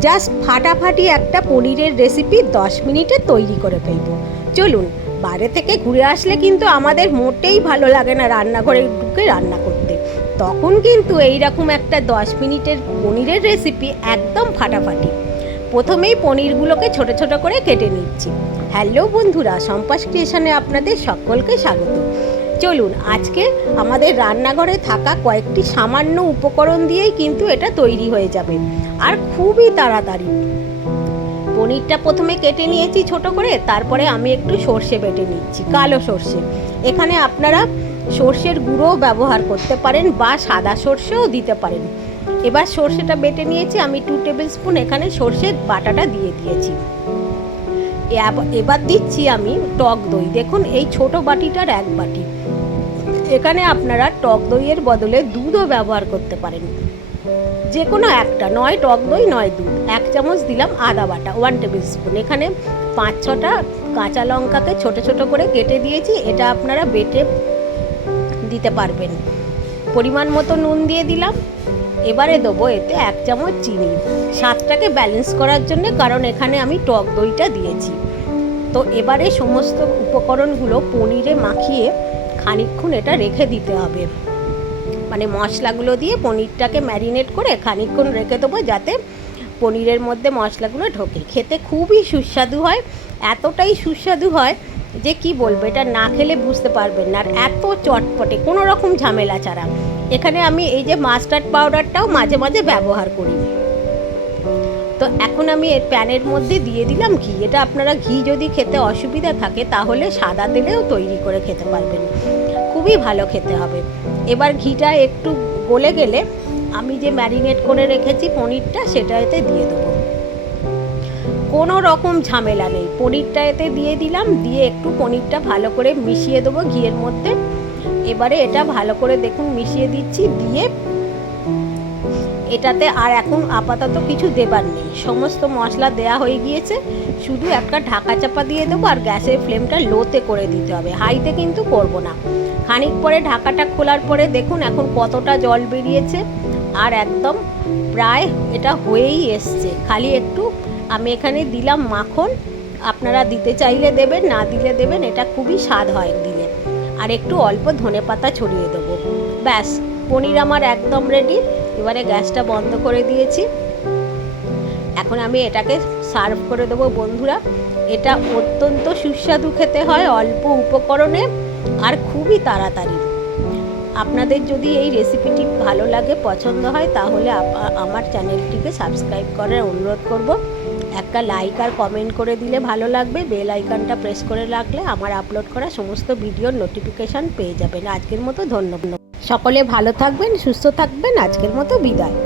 Just ফাটাফাটি একটা পনিরের রেসিপি দশ মিনিটে তৈরি করে ফেলব। চলুন বাইরে থেকে ঘুরে আসলে কিন্তু আমাদের মোটেই ভালো লাগে না রান্নাঘরে ঢুকে রান্না করতে। তখন কিন্তু এইরকম একটা দশ মিনিটের পনিরের রেসিপি একদম ফাটাফাটি। প্রথমেই পনিরগুলোকে ছোট ছোট করে কেটে নিচ্ছি। হ্যালো বন্ধুরা সম্পাস ক্রিয়েশনে আপনাদের সকলকে স্বাগত। চলুন, আজকে আমাদের রান্নাঘরে থাকা কয়েকটি সামান্য উপকরণ দিয়েই কিন্তু এটা তৈরি হয়ে যাবে। আর খুবই তাড়াতাড়ি। পনিরটা প্রথমে কেটে নিয়েছি ছোট করে, তারপরে আমি একটু সর্ষে বেটে নিচ্ছি, কালো সর্ষে। এখানে আপনারা সর্ষের গুঁড়োও ব্যবহার করতে পারেন বা সাদা সর্ষেও দিতে পারেন। এবার সর্ষেটা বেটে নিয়েছি, আমি টু টেবিল স্পুন এখানে সর্ষের বাটাটা দিয়ে দিয়েছি। এব- এবার দিচ্ছি আমি টক দই। দেখুন, এই ছোট বাটিটার এক বাটি। এখানে আপনারা টক দইয়ের বদলে দুধও ব্যবহার করতে পারেন। যে কোনো একটা, নয় টক দই, নয় দুধ। এক চামচ দিলাম আদা বাটা ওয়ান টেবিল স্পুন এখানে পাঁচ, ছটা কাঁচা লঙ্কাকে ছোট ছোট করে কেটে দিয়েছি। এটা আপনারা বেটে দিতে পারবেন। পরিমাণ মতো নুন দিয়ে দিলাম। এবারে দেবো এতে এক চামচ চিনি। স্বাদটাকে ব্যালেন্স করার জন্য কারণ এখানে আমি টক দইটা দিয়েছি। তো এবারে সমস্ত উপকরণগুলো পনিরে মাখিয়ে খানিকক্ষণ এটা রেখে দিতে হবে। মানে মশলাগুলো দিয়ে পনিরটাকে ম্যারিনেট করে খানিকক্ষণ রেখে দেবো যাতে পনিরের মধ্যে মশলাগুলো ঢোকে। খেতে খুবই সুস্বাদু হয়, এতটাই সুস্বাদু হয় যে কি বলব, এটা না খেলে বুঝতে পারবেন না। আর এত চটপটে, কোনো রকম ঝামেলা ছাড়া। এখানে আমি এই যে মাস্টার্ড পাউডারটাও মাঝে মাঝে ব্যবহার করি। তো এখন আমি এর প্যানের মধ্যে দিয়ে দিলাম ঘি। এটা আপনারা ঘি যদি খেতে অসুবিধা থাকে, তাহলে সাদা তেলেও তৈরি করে খেতে পারবেন। খুবই ভালো খেতে হবে। এবার ঘিটা একটু গলে গেলে আমি যে ম্যারিনেট করে রেখেছি পনিরটা, সেটা এতে দিয়ে দেবো। কোনো রকম ঝামেলা নেই। পনিরটা এতে দিয়ে দিলাম, দিয়ে একটু পনিরটা ভালো করে মিশিয়ে দেবো ঘিয়ের মধ্যে। এবারে এটা ভালো করে দেখুন, মিশিয়ে দিচ্ছি, দিয়ে এটাতে আর এখন আপাতত কিছু দেবার নেই। সমস্ত মশলা দেয়া হয়ে গিয়েছে। শুধু একটা ঢাকা চাপা দিয়ে দেবো আর গ্যাসের ফ্লেমটা লোতে করে দিতে হবে। হাইতে কিন্তু করব না। খানিক পরে ঢাকাটা খোলার পরে দেখুন এখন কতটা জল বেরিয়েছে। আর একদম প্রায় এটা হয়েই এসছে। খালি একটু আমি এখানে দিলাম মাখন। আপনারা দিতে চাইলে দেবেন, না দিলে দেবেন, এটা খুবই স্বাদ হয় দিলে আর একটু অল্প ধনে পাতা ছড়িয়ে দেবো। ব্যাস, পনির আমার একদম রেডি এবারে গ্যাসটা বন্ধ করে দিয়েছি। এখন আমি এটাকে সার্ভ করে দেবো বন্ধুরা। এটা অত্যন্ত সুস্বাদু খেতে হয়, অল্প উপকরণে আর খুবই তাড়াতাড়ি। আপনাদের যদি এই রেসিপিটি ভালো লাগে, পছন্দ হয়, তাহলে আমার চ্যানেলটিকে সাবস্ক্রাইব করার অনুরোধ করব। একটা লাইক আর কমেন্ট করে দিলে ভালো লাগবে। বেল আইকনটা প্রেস করে রাখলে আমার আপলোড করা সমস্ত ভিডিওর নোটিফিকেশান পেয়ে যাবেন। আজকের মতো ধন্যবাদ। সকলে ভালো থাকবেন সুস্থ থাকবেন। আজকের মতো বিদায়।